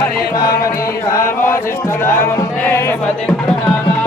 हरे वामनी रामोजिष्ठदावन्ने पतिङ्कृणाना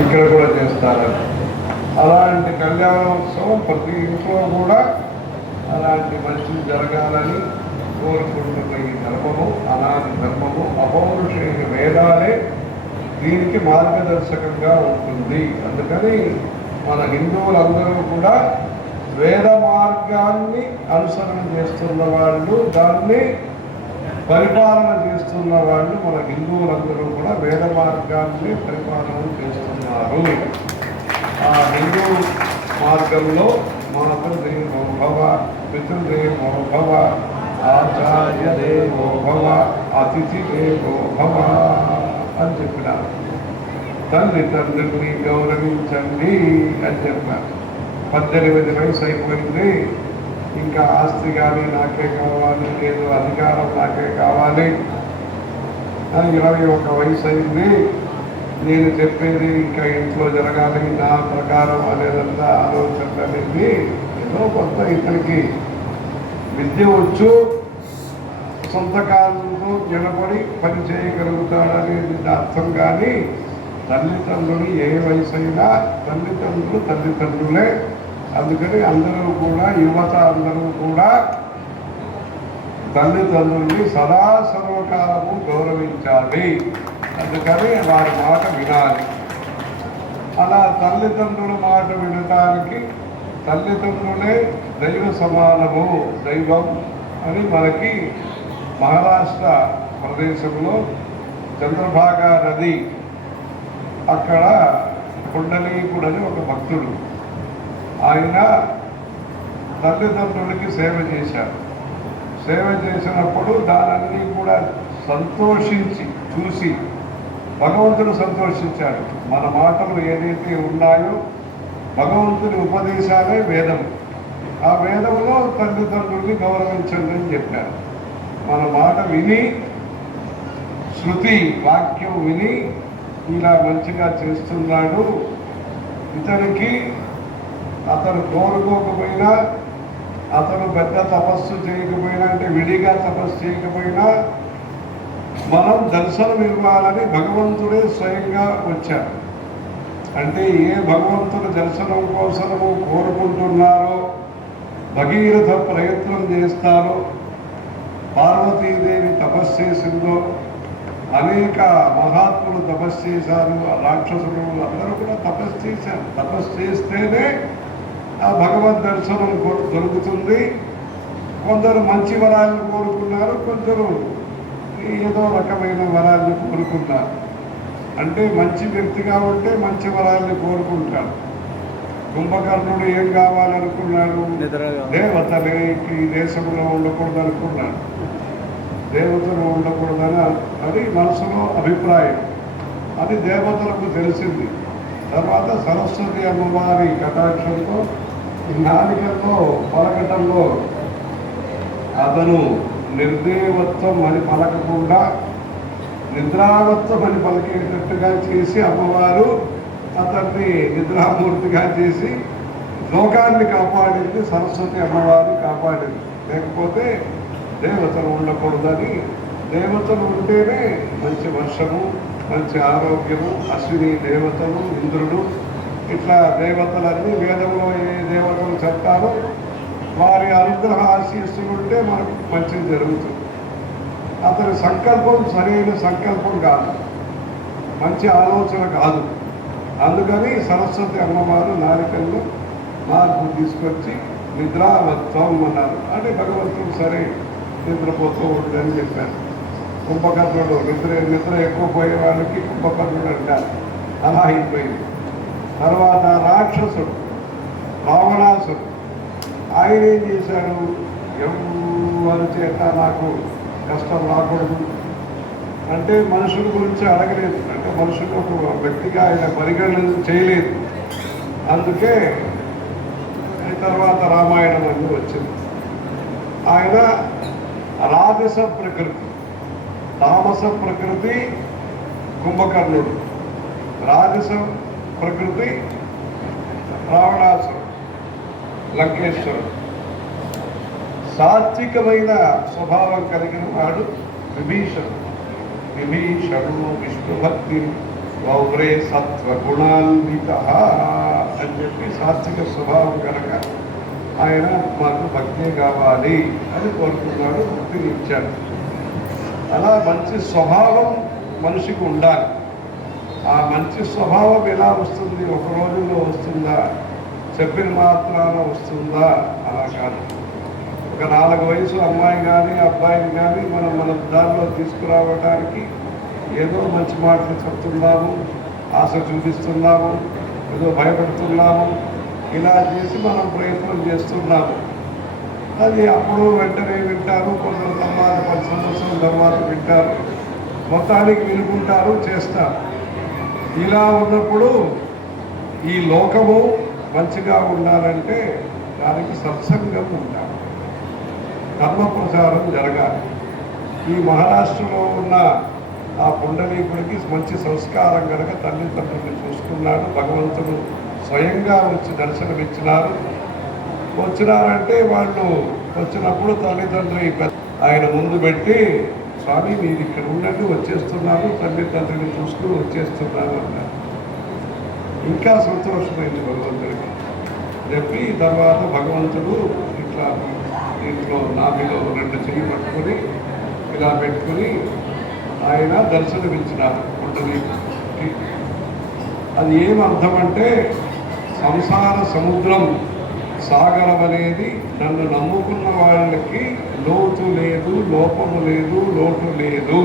ఇక్కడ కూడా చేస్తారని. అలాంటి కళ్యాణోత్సవం ప్రతి ఇంట్లో కూడా అలాంటి మంచి జరగాలని కోరుకుంటున్న ఈ ధర్మము, అనాది ధర్మము, అపౌరుషైన వేదాలే దీనికి మార్గదర్శకంగా ఉంటుంది. అందుకని మన హిందువులందరూ కూడా వేద మార్గాన్ని అనుసరణ చేస్తున్న వాళ్ళు, దాన్ని పరిపాలన చేస్తున్న వాళ్ళు మన హిందువులందరూ కూడా వేద మార్గాన్ని పరిపాలన చేస్తున్నారు. ఆ హిందూ మార్గంలో మాతృదేవో భవ, పితృదేవో భవ, ఆచార్య దేవో భవ, అతిథి దేవో భవ అని చెప్పినారు. తల్లిదండ్రుల్ని గౌరవించండి అని చెప్పారు. 18 వయసు అయిపోయింది, ఇంకా ఆస్తి కానీ నాకే కావాలి, లేదు అధికారం నాకే కావాలి, 21 వయసు అయింది, నేను చెప్పేది ఇంకా ఇంట్లో జరగాలి నా ప్రకారం అనేదంతా ఆలోచన అనేది ఏదో కొంత ఇతనికి విద్య వచ్చు, సొంత కాలంలో నిలబడి పని చేయగలుగుతాడనేది అర్థం. కానీ తల్లిదండ్రులు ఏ వయసు అయినా తల్లిదండ్రులే. అందుకని అందరూ కూడా, యువత అందరూ కూడా తల్లిదండ్రుల్ని సదా సర్వకాలము గౌరవించాలి. అందుకని వారి మాట వినాలి. అలా తల్లిదండ్రుల మాట వినటానికి తల్లిదండ్రులే దైవ సమానము, దైవం అని మనకి మహారాష్ట్ర ప్రదేశంలో చంద్రభాగా నది అక్కడ కుండలీకుడని ఒక భక్తుడు, ఆయన తల్లిదండ్రులకి సేవ చేశారు. సేవ చేసినప్పుడు దానన్నీ కూడా సంతోషించి చూసి భగవంతుడు సంతోషించాడు. మన మాటలు ఏదైతే ఉన్నాయో భగవంతుని ఉపదేశాలే వేదం. ఆ వేదంలో తల్లిదండ్రుల్ని గౌరవించండి అని చెప్పారు. మన మాట విని, శృతి వాక్యం విని ఇలా మంచిగా చేస్తున్నాడు, ఇతనికి అతను కోరుకోకపోయినా, అతను పెద్ద తపస్సు చేయకపోయినా, అంటే విడిగా తపస్సు చేయకపోయినా మనం దర్శనం ఇవ్వాలని భగవంతుడే స్వయంగా వచ్చారు. అంటే ఏ భగవంతుడు దర్శనం కోసము కోరుకుంటున్నారో, భగీరథ ప్రయత్నం చేస్తారో, పార్వతీదేవి తపస్సు చేసిందో, అనేక మహాత్ములు తపస్సు చేశారు, రాక్షసులు అందరూ కూడా తపస్సు చేశారు. తపస్సు చేస్తేనే ఆ భగవద్ దర్శనం దొరుకుతుంది. కొందరు మంచి వరాలను కోరుకున్నారు, కొందరు ఏదో రకమైన వరాలను కోరుకున్నారు. అంటే మంచి వ్యక్తిగా ఉంటే మంచి వరాన్ని కోరుకుంటాడు. కుంభకర్ణుడు ఏం కావాలనుకున్నాడు? దేవతలే ఈ దేశంలో ఉండకూడదు అనుకున్నాడు. దేవతలు ఉండకూడదని అది మనసులో అభిప్రాయం. అది దేవతలకు తెలిసింది. తర్వాత సరస్వతి అమ్మవారి కటాక్షంతో నాలికతో పలకటంలో అతను నిర్దేవత్వం అని పలకకుండా నిద్రావత్సమని పలికేటట్టుగా చేసి అమ్మవారు అతన్ని నిద్రామూర్తిగా చేసి లోకాన్ని కాపాడింది సరస్వతి అమ్మవారు కాపాడింది. లేకపోతే దేవతలు ఉండకూడదని, దేవతలు ఉంటేనే మంచి వర్షము, మంచి ఆరోగ్యము, అశ్విని దేవతలు, ఇంద్రుడు, ఇట్లా దేవతలన్నీ వేదంలో ఏ దేవతలు చెప్తారో వారి అనుగ్రహ ఆశీస్సులు ఉంటే మనకు మంచిది జరుగుతుంది. అతని సంకల్పం సరైన సంకల్పం కాదు, మంచి ఆలోచన కాదు. అందుకని సరస్వతి అమ్మవారు నాలికల్లో మార్పు తీసుకొచ్చి నిద్రావత్వం అన్నారు. అంటే భగవంతుడు సరే నిద్రపోతూ ఉండని చెప్పారు. కుంభకర్ణుడు నిద్ర ఎక్కువ పోయే వాళ్ళకి కుంభకర్ణుడు అంటారు. అలా అయిపోయింది. తర్వాత రాక్షసుడు రావణాసుడు, ఆయన ఏం చేశాడు? ఎవరి చేత నాకు కష్టం రాకూడదు అంటే మనుషుల గురించి అడగలేదు. అంటే మనుషులు ఒక వ్యక్తిగా ఆయన పరిగణన చేయలేదు. అందుకే తర్వాత రామాయణం అన్నీ వచ్చింది. ఆయన రాజస ప్రకృతి, తామస ప్రకృతి కుంభకర్ణుడు, రాజస ప్రకృతి రావణాసుడు, లంకేశ్వరుడు. సాత్వికమైన స్వభావం కలిగిన వాడు విభీషణుడు. విభీషణుడు విష్ణుభక్తి వౌరే సత్వగుణాన్విత అని చెప్పి సాత్విక స్వభావం కనుక ఆయన మాకు భక్తి కావాలి అని కోరుకున్నాడు, భక్తిని ఇచ్చాడు. అలా మంచి స్వభావం మనిషికి ఉండాలి. ఆ మంచి స్వభావం ఎలా వస్తుంది? ఒక రోజులో వస్తుందా? చెప్పిన మాత్రాన వస్తుందా? అలా కాదు. ఒక 4 వయసు అమ్మాయి కానీ అబ్బాయిని కానీ మన దారిలో తీసుకురావడానికి ఏదో మంచి మాటలు చెప్తున్నాము, ఆశ చూపిస్తున్నాము, ఏదో భయపెడుతున్నాము, ఇలా చేసి మనం ప్రయత్నం చేస్తున్నాము. అది అప్పుడు వెంటనే వింటారు, కొందరు తర్వాత 10 సంవత్సరాల తర్వాత వింటారు, మొత్తానికి వినుకుంటారు, చేస్తారు. ఇలా ఉన్నప్పుడు ఈ లోకము మంచిగా ఉండాలంటే దానికి సత్సంగం ఉండాలి, ధర్మ ప్రచారం జరగాలి. ఈ మహారాష్ట్రలో ఉన్న ఆ పుండరీకుడికి మంచి సంస్కారం కనుక తల్లిదండ్రులు చూసుకున్నాడు. భగవంతుడు స్వయంగా వచ్చి దర్శనమిచ్చినారు. వచ్చినారంటే వాళ్ళు వచ్చినప్పుడు తల్లిదండ్రులు ఆయన ముందు పెట్టి, స్వామి మీరు ఇక్కడ ఉండండి, వచ్చేస్తున్నారు, తల్లిదండ్రులు చూసుకుని వచ్చేస్తున్నారు అన్నారు. ఇంకా సంతోషమైంది భగవంతుడికి. చెప్పి తర్వాత భగవంతుడు ఇట్లా ఇంట్లో నాభిలో 2 చెయ్యి పట్టుకొని ఇలా పెట్టుకుని ఆయన దర్శనమిచ్చినారు పుండరీకుడికి. అది ఏం అర్థం అంటే, సంసార సముద్రం సాగరం అనేది నన్ను నమ్ముకున్న వాళ్ళకి లోతు లేదు, లోపము లేదు, లోటు లేదు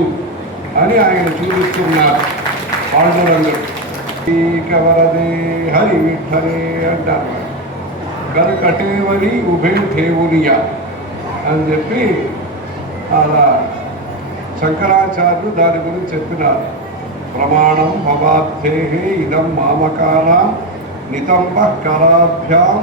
అని ఆయన చూపిస్తున్నారు. పాండురంగుడు కవరదే హరి విఠలే అంటారు. కరకటేవని ఉభే ఠేవునియా అని చెప్పి అలా శంకరాచార్యులు దాని గురించి చెప్పినారు. ప్రమాణం భవాద్ధే ఇదం మామకానాం నితంబ కరాభ్యాం